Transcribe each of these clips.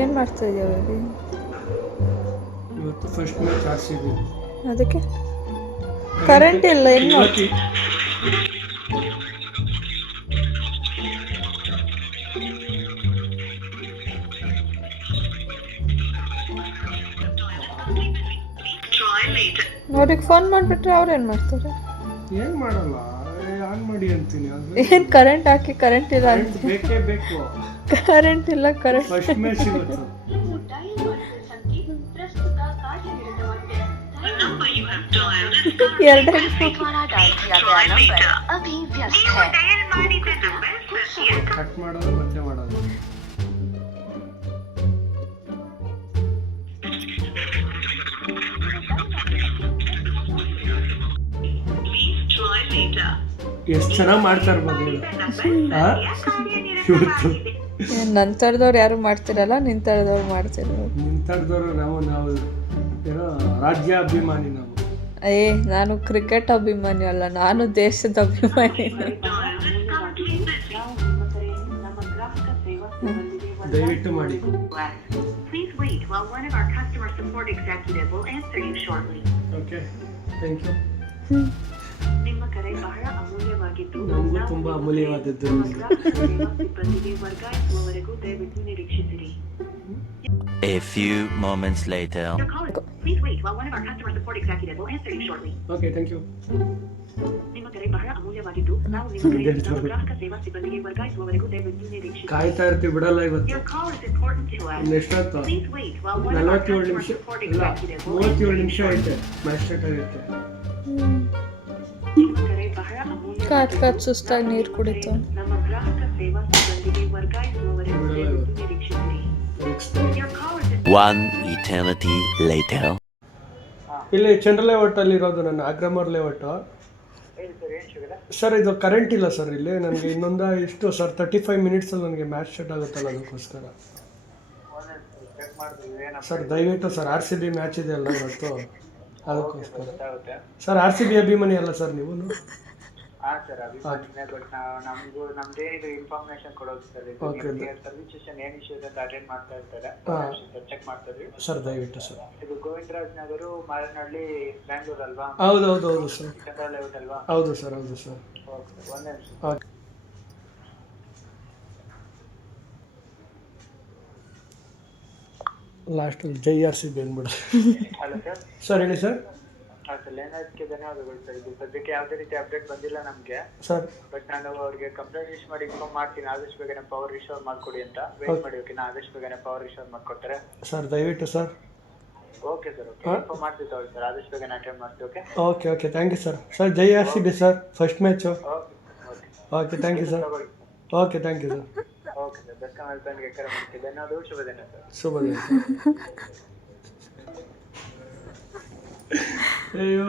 ಏನು ಮಾಡ್ತಾ ಇದೀಯ ಬೇಬಿ? ಇವತ್ತು ಫಸ್ಟ್ ಮ್ಯಾಚ್ ಆರ್ಸಿಬಿ. ಅದಕ್ಕೆ ಕರೆಂಟ್ ಇಲ್ಲ. ಏನು ಇವತ್ತು ಅವ್ರಿಗೆ ಫೋನ್ ಮಾಡಿಬಿಟ್ರೆ ಅವ್ರು ಏನು ಮಾಡ್ತಾರೆ? ಏನು ಮಾಡಲ್ಲ, ಆನ್ ಮಾಡಿ ಅಂತೀನಿ. ಏನು ಕರೆಂಟ್ ಹಾಕಿ ಕರೆಂಟ್ ಇಲ್ಲ ಅಂತ? ಬೇಕೇ ಬೇಕು. ಕರೆಂಟ್ ಇಲ್ಲ. ಕರೆಂಟ್ ಫಸ್ಟ್ ಮ್ಯಾಚ್ ಇವತ್ತು. ಎರಡೇ ಕಟ್ ಮಾಡೋದು ಮತ್ತೆ ಮಾಡೋದು. ಎಷ್ಟು ಚೆನ್ನಾಗಿ ಮಾಡ್ತಾ ಇರ್ಬೋದು ಹೇಳು. ಇವತ್ತು ನಂತರದವ್ರು ಯಾರು ಮಾಡ್ತಿರಲ್ಲ, ನಿಂತರದವ್ರು ಮಾಡ್ತಿರೋದು. ನಿಂತರದವರು ನಾವು ಏನೋ ರಾಜ್ಯಾಭಿಮಾನಿ ನಾವು. ನಾನು ಕ್ರಿಕೆಟ್ ಅಭಿಮಾನಿ ಅಲ್ಲ, ನಾನು ದೇಶದ ಅಭಿಮಾನಿ. ದಯವಿಟ್ಟು ಮಾಡಿ. Okay, thank you. ನಿಮ್ಮ ಕರೆ ಬಹಳ ಅಮೂಲ್ಯವಾಗಿದ್ದು ನಮಗೂ ತುಂಬಾ ಅಮೂಲ್ಯವಾದದ್ದು. ಸಿಬ್ಬಂದಿಗೆ ವರ್ಗಾಯಿಸುವವರೆಗೂ ದಯವಿಟ್ಟು ನಿರೀಕ್ಷಿಸಿರಿ. A few moments later. Please wait while one of our customer support executives will answer you shortly. Okay, thank you. ನಿಮ್ಮ ಕರೆ ಬಹಳ ಅಮೂಲ್ಯವಾಗಿದ್ದು ನಾವು ನಿಮ್ಮ ಕರೆಯನ್ನು ನಮ್ಮ ಗ್ರಾಹಕ ಸೇವಾ ಸಿಬ್ಬಂದಿಗೆ ವರ್ಗಾಯಿಸುವವರೆಗೂ ದಯವಿಟ್ಟು ನಿರೀಕ್ಷಿಸಿರಿ. ಕಾಯ್ತಾ ಇರ್ತೀವಿ, ಬಿಡಲ್ಲ ಇವತ್ತು. Your call is important to us. ಇನ್ನೆಷ್ಟೊತ್ತು? Please wait while one of our 47 customer ನಿಮಿಷ support ಇಲ್ಲ, executives will 37 answer you ನಿಮಿಷ shortly. ಐತೆ ಮ್ಯಾಚ್ ಸ್ಟಾರ್ಟ್ ಆಗುತ್ತೆ. ನಿಮ್ಮ ಕರೆ ಬಹಳ ಅಮೂಲ್ಯವಾಗಿದ್ದು ಕಾತ್ ಸುಸ್ತಾಗಿ ನೀರು ಕುಡಿತು. ನಮ್ಮ ಗ್ರಾಹಕ ಸೇವಾ ಸಿಬ್ಬಂದಿಗೆ ವರ್ಗಾಯಿಸುವವರೆಗೂ ದಯವಿಟ್ಟು ನಿರೀಕ್ಷಿಸಿರಿ. Your call is One eternity later. ಇಲ್ಲಿ ಚಂದ್ರ ಲೇಔಟಲ್ಲಿ ಇರೋದು ನನ್ನ ಆಗ್ರಾಮರ್ ಲೇಔಟು. ಸರ್ ಇದು ಕರೆಂಟ್ ಇಲ್ಲ ಸರ್ ಇಲ್ಲಿ. ನನಗೆ ಇನ್ನೊಂದು ಎಷ್ಟು ಸರ್ 35 ಮಿನಿಟ್ಸಲ್ಲಿ ನನಗೆ ಮ್ಯಾಚ್ ಸ್ಟಾರ್ಟ್ ಆಗುತ್ತಲ್ಲ, ಅದಕ್ಕೋಸ್ಕರ ಸರ್ ದಯವಿಟ್ಟು sir. R C B match ಇದೆ ಅಲ್ಲ ಇವತ್ತು, ಅದಕ್ಕೋಸ್ಕರ ಸರ್. ಆರ್ ಸಿ ಬಿ ಅಭಿಮಾನಿ ಅಲ್ಲ ಸರ್ ನೀವು? ಸರ್ ಅಭಿಮಾನಿನೇ, ಬಟ್ ನಮಗೂ ನಮ್ದೇನಿದು ಇನ್ಫಾರ್ಮೇಶನ್ ಕೊಡೋದು ಸರ್. ಸರ್ವಿಸ್ ಸ್ಟೇಷನ್ ಏನು ಇಶ್ಯೂಸ್ ಅಂತ ಅಟೆಂಡ್ ಮಾಡ್ತಾ ಇರ್ತಾರೆ, ಚೆಕ್ ಮಾಡ್ತಾ ಇದ್ವಿ ಸರ್. ದಯವಿಟ್ಟು ಸರ್. ಇದು ಗೋವಿಂದರಾಜ್ ನಗರು, ಮಾರನಹಳ್ಳಿ, ಬ್ಯಾಂಗ್ಳೂರ್ ಅಲ್ವಾ? ಹೌದು ಸರ್. ಚಂದ್ರ ಲೇಔಟ್ ಅಲ್ವಾ? ಹೌದು ಸರ್. ಓಕೆ, ಒಂದೇ ನಿಮಿಷ. ಓಕೆ. ಲಾಸ್ಟ್ ಜೈ ಆರ್ ಸಿ ಬಿ ಅಂದ್ಬಿಡ. Hello sir. ಸರ್ ಹೇಳಿ ಸರ್. ಹಾಂ ಸರ್, ಲೈನರ್ಸ್ಗೆ ಧನ್ಯವಾದಗಳು ಸರ್. ಇದು ಸದ್ಯಕ್ಕೆ ಯಾವುದೇ ರೀತಿ ಅಪ್ಡೇಟ್ ಬಂದಿಲ್ಲ ನಮಗೆ ಸರ್. ಬಟ್ ನಾನು ಅವ್ರಿಗೆ ಕಂಪ್ಲೇಂಟ್ ಇಶ್ಯೂ ಮಾಡಿ ಇನ್ಫಾರ್ಮ್ ಮಾಡ್ತೀನಿ, ಆದಷ್ಟು ಬೇಗನೆ ಪವರ್ ರಿಸ್ಟೋರ್ ಮಾಡಿಕೊಡಿ ಅಂತ ವೇಟ್ ಮಾಡಿ. ಓಕೆನಾ? ಆದಷ್ಟು ಬೇಗನೆ ಪವರ್ ರಿಸ್ಟೋರ್ ಮಾಡಿಕೊಡ್ತಾರೆ ಸರ್. ದಯವಿಟ್ಟು sir. Okay sir. Okay, inform ಮಾಡ್ತೀವಿ ತಗೊಳ್ಳಿ ಸರ್. ಆದಷ್ಟು ಬೇಗನೆ ಅಟೆಂಡ್ ಮಾಡ್ತೀವಿ. Okay, thank you sir. Sir ಜೈ R C B sir, first match. Okay, thank you sir. Okay, thank you sir. Okay sir. BESCOM ಹೆಲ್ಪ್ಲೈನ್ಗೆ ಕರೆ ಮಾಡ್ತೀವಿ. ಧನ್ಯವಾದಗಳು. ಶುಭ ದಿನ ಸರ್. ಶುಭ ದಿನ. ಅಯ್ಯೋ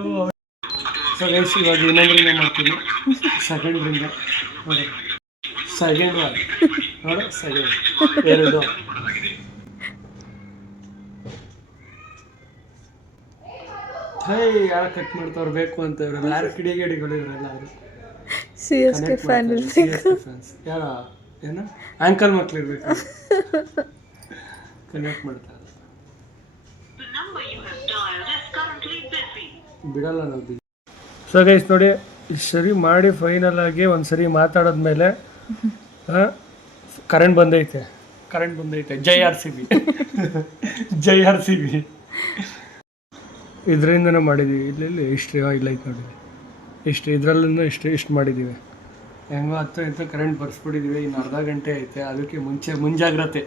ಸರ್, ಗೈಸ್ ಇವಾಗ ಇನ್ನೊಂದರಿಂದ ಮಾಡ್ತೀನಿ. ಸೆಕೆಂಡ್ರಿಂದ ನೋಡಿ, ಸೆಕೆಂಡ್ ನೋಡು, ಸೆಕೆಂಡ್ ಎರಡು. ಯಾರು ಕಟ್ ಮಾಡ್ತಾವ್ರು ಬೇಕು ಅಂತ ಇವರೆಲ್ಲ, ಯಾರು ಕಿಡಿಗೇಡಿಗಳು ಇವರೆಲ್ಲ. ಅವರು CSK ಫ್ಯಾನ್ಸ್. ಯಾರ ಏನು ಆಂಕಲ್ ಮಕ್ಳು ಇರ್ಬೇಕು, ಕನೆಕ್ಟ್ ಮಾಡ್ತಾರೆ. ಬಿಡಲ್ಲ ನಾವು. ಸೊ ಗೈಸ್ ನೋಡಿ, ಸರಿ ಮಾಡಿ ಫೈನಲ್ ಆಗಿ ಒಂದು ಸರಿ ಮಾತಾಡೋದ್ಮೇಲೆ ಕರೆಂಟ್ ಬಂದೈತೆ. ಜೈ ಆರ್ ಸಿ ಬಿ. ಜೈ ಆರ್ ಸಿ ಬಿ. ಇದರಿಂದನೇ ಮಾಡಿದ್ದೀವಿ. ಇಲ್ಲಿ ಹಿಸ್ಟ್ರಿ ಇಲ್ಲ ಐತೆ ನೋಡಿ, ಇದರಲ್ಲಿಂದ ಇಷ್ಟು ಮಾಡಿದ್ದೀವಿ. ಹೆಂಗೋ 10 ಕರೆಂಟ್ ಬರ್ಸ್ಬಿಟ್ಟಿದ್ದೀವಿ. ಇನ್ನು ಅರ್ಧ ಗಂಟೆ ಐತೆ, ಅದಕ್ಕೆ ಮುಂಜಾಗ್ರತೆ.